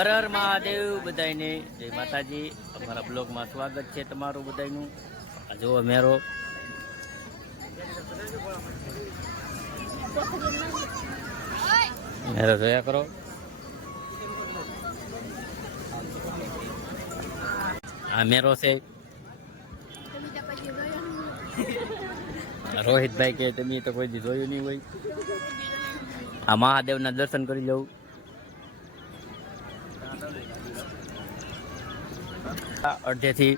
હર હર મહાદેવ બધાને જય માતાજી। અમારા બ્લોગમાં સ્વાગત છે તમારું બધાનું। જો મેરો મેરો જોયા કરો। આ મેરો છે। રોહિતભાઈ કે તમે તો કોઈ દી જોયું નહીં હોય। આ મહાદેવના દર્શન કરી લઉં। અડધેથી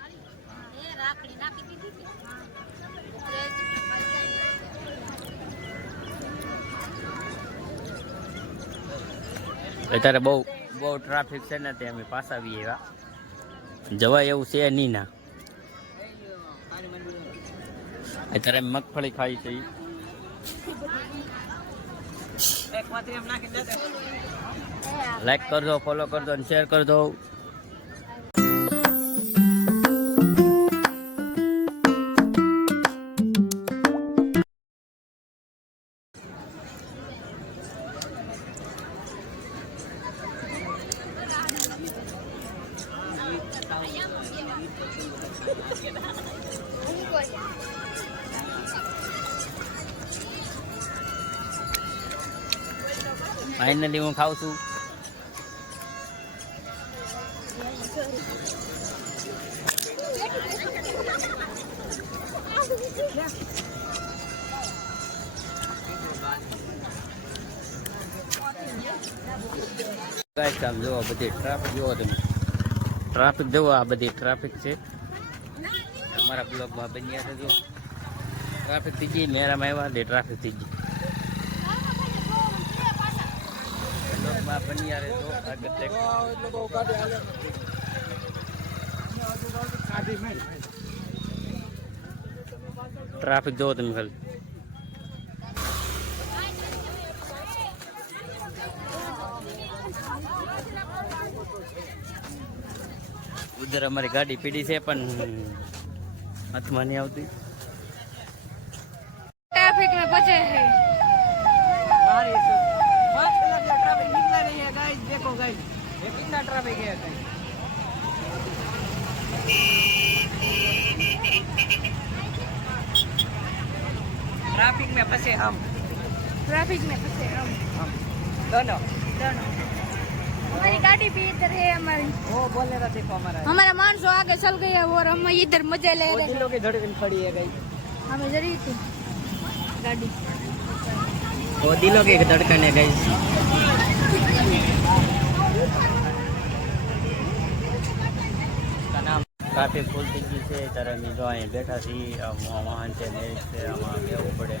અત્યારે બહુ ટ્રાફિક છે ને તે અમે પાછા આવીએ એવા જવાય એવું છે નહીં ના। અત્યારે મગફળી ખાઈ છે। લાઈક કરજો, ફોલો કરજો અને શેર કરજો। ફાઇનલી હું ખાઉં છું। ગાઈસ આમ જો બધી ટ્રાફિક જોવો તમે। ટ્રાફિક જોવો, આ બધી ટ્રાફિક છે। અમારા બ્લોગમાં બન્યા છે। જો ટ્રાફિક થઈ ગઈ, મેરામાં આવ્યા દે ટ્રાફિક થઈ ગઈ। બ્લોગમાં બન્યા રહેજો આગળ। ટ્રાફિક જોવો તમે ખાલી। ઉધર અમારી ગાડી પીડી છે પણ હાથમાં नहीं આવતી। ट्रैफिक में बचे हैं। बारिश 5 मिनट का ट्रैफिक निकला नहीं है गाइस। देखो गाइस ये कितना ट्रैफिक है गाइस। ट्रैफिक में फंसे हम। ट्रैफिक में फंसे हम दोनों हमारी गाड़ी भी इधर है। हमारी वो बोले रहा देखो हमारा मानसो आगे चल गया और हम इधर मजे ले रहे हैं। दिलों की धड़कन खड़ी है गाइस। हमें जरूरी थी गाड़ी। वो दिलों की धड़कन है गाइस। ટ્રાફિક ફૂલ થઈ ગઈ છે ત્યારે અમે જો અહીં બેઠા છીએ। વાહન છે મેરેજ છે, આમાં બેવું પડે।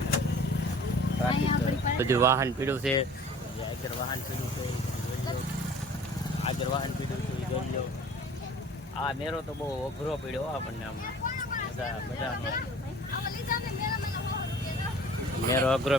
ટ્રાફિક બધું વાહન પીડ્યું છે। આગળ વાહન પીડ્યું છે, આગળ વાહન પીડ્યું છે જોઈ લો। આ મેરો તો બહુ અઘરો પીડ્યો આપણને। આમ બધા મેરો અઘરો।